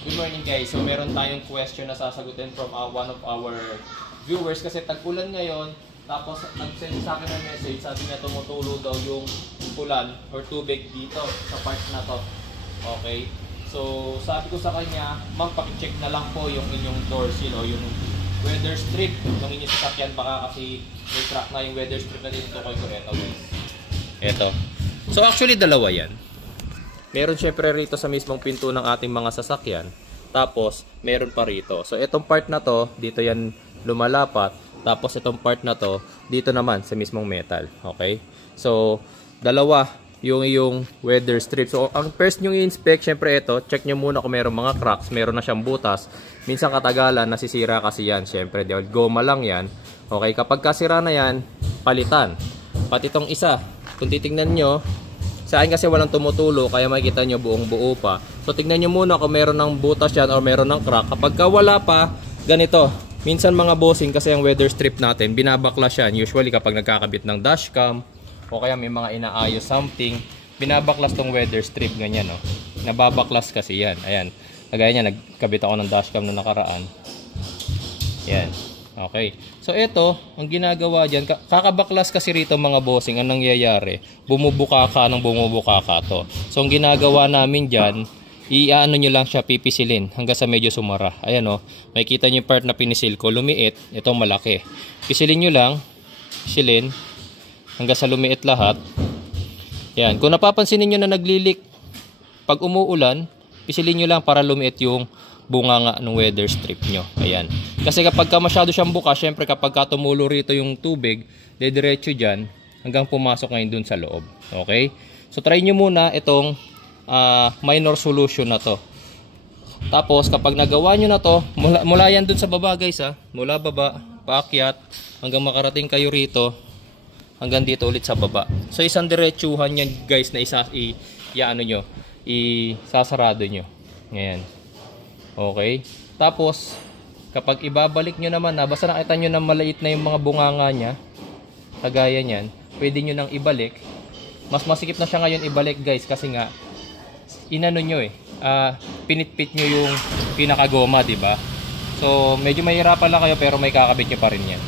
Good morning guys. So meron tayong question na sasagutin from one of our viewers kasi tag-ulan ngayon. Tapos nag-send sa akin ng message, sabi niya tumutulo daw yung ulan or tubig dito sa part na to. Okay. So sabi ko sa kanya, ma'am paki-check na lang po yung inyong door seal o yung weather strip ng inyong sasakyan, baka kasi may crack na yung weather strip na dito kay Kureto guys. Ito. So actually dalawa yan. Meron syempre rito sa mismong pinto ng ating mga sasakyan. Tapos, meron pa rito. So, itong part na to, dito yan lumalapat. Tapos, itong part na to, dito naman sa mismong metal. Okay? So, dalawa yung weather strip. So, ang first nyo i-inspect, syempre ito, check nyo muna kung meron mga cracks, meron na siyang butas. Minsan katagalan, nasisira kasi yan. Syempre, dahil goma lang yan. Okay? Kapag kasira na yan, palitan. Pati itong isa, kung titignan nyo, sa akin kasi walang tumutulo, kaya makikita nyo buong buo pa. So tignan nyo muna kung meron ng butas yan or meron ng crack. Kapag wala pa, ganito. Minsan mga bossing kasi ang weather strip natin, binabaklas yan. Usually kapag nagkakabit ng dashcam o kaya may mga inaayos something, binabaklas tong weather strip, ganyan, no? Nababaklas kasi yan. Ayan. Kagaya niya, nagkabit ako ng dashcam na nakaraan. Yan. Okay. So ito, ang ginagawa diyan, kakabaklas kasi rito mga bossing, ang nangyayari, bumubuka ka to. So ang ginagawa namin diyan, iaano nyo lang siya, pipisilin hanggang sa medyo sumara. Ayan o, makikita nyo yung part na pinisil ko, lumiit, itong malaki. Pisilin nyo lang, pisilin, hanggang sa lumiit lahat. Yan, kung napapansin niyo na naglilik, pag umuulan, pisilin nyo lang para lumiit yung bunganga ng weather strip nyo. Ayan. Kasi kapag masyado siyang buka, syempre kapag tumulo rito yung tubig, dediretso dyan, hanggang pumasok ngayon dun sa loob. Okay? So try nyo muna itong minor solution na to. Tapos kapag nagawa nyo na to, mula yan dun sa baba guys ha. Mula baba, paakyat, hanggang makarating kayo rito, hanggang dito ulit sa baba. So isang diretsuhan yan guys na isasarado nyo. Ngayon. Okay. Tapos, kapag ibabalik nyo naman na, basta nakita nyo na maliit na yung mga bunganga niya, kagaya nyan, pwede nyo nang ibalik. Mas masikip na siya ngayon ibalik guys, kasi nga, inano nyo pinitpit nyo yung pinakagoma, diba? So, medyo mahirapan lang kayo, pero may kakabit nyo pa rin yan.